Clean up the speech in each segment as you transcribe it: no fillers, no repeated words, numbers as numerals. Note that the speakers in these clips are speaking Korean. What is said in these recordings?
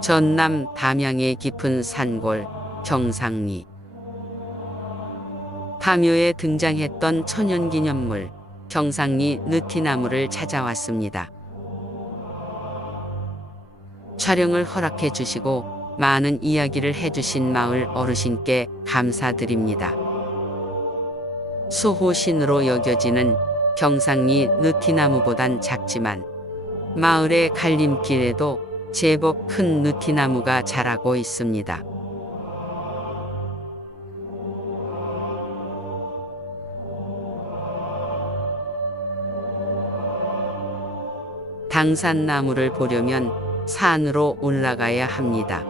전남 담양의 깊은 산골 경상리. 파묘에 등장했던 천연기념물 경상리 느티나무를 찾아왔습니다. 촬영을 허락해 주시고 많은 이야기를 해주신 마을 어르신께 감사드립니다. 수호신으로 여겨지는 경상리 느티나무보단 작지만 마을의 갈림길에도 제법 큰 느티나무가 자라고 있습니다. 당산나무를 보려면 산으로 올라가야 합니다.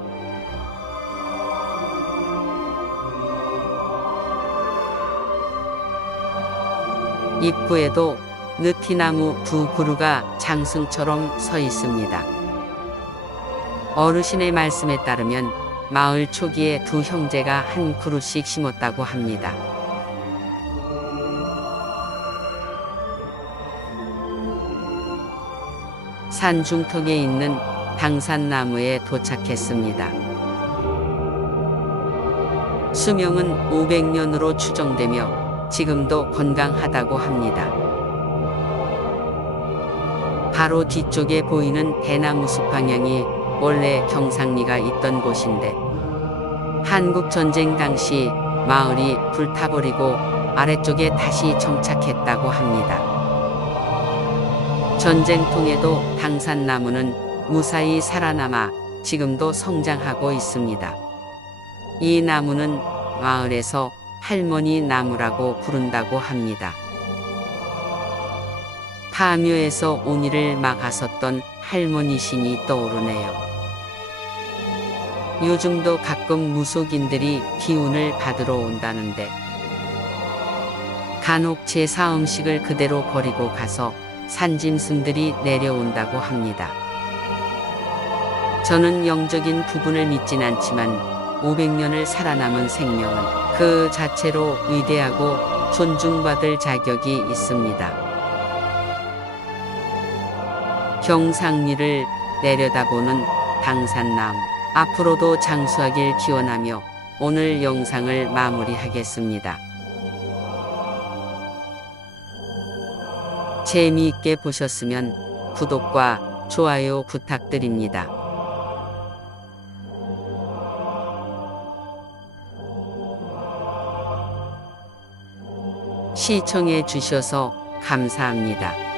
입구에도 느티나무 두 그루가 장승처럼 서 있습니다. 어르신의 말씀에 따르면 마을 초기에 두 형제가 한 그루씩 심었다고 합니다. 산 중턱에 있는 당산나무에 도착했습니다. 수명은 500년으로 추정되며 지금도 건강하다고 합니다. 바로 뒤쪽에 보이는 대나무 숲 방향이 원래 경상리가 있던 곳인데 한국전쟁 당시 마을이 불타버리고 아래쪽에 다시 정착했다고 합니다. 전쟁통에도 당산나무는 무사히 살아남아 지금도 성장하고 있습니다. 이 나무는 마을에서 할머니 나무라고 부른다고 합니다. 파묘에서 온이를 막았었던 할머니 신이 떠오르네요. 요즘도 가끔 무속인들이 기운을 받으러 온다는데 간혹 제사 음식을 그대로 버리고 가서 산짐승들이 내려온다고 합니다. 저는 영적인 부분을 믿진 않지만 500년을 살아남은 생명은 그 자체로 위대하고 존중받을 자격이 있습니다. 경상리를 내려다보는 당산나무, 앞으로도 장수하길 기원하며 오늘 영상을 마무리하겠습니다. 재미있게 보셨으면 구독과 좋아요 부탁드립니다. 시청해 주셔서 감사합니다.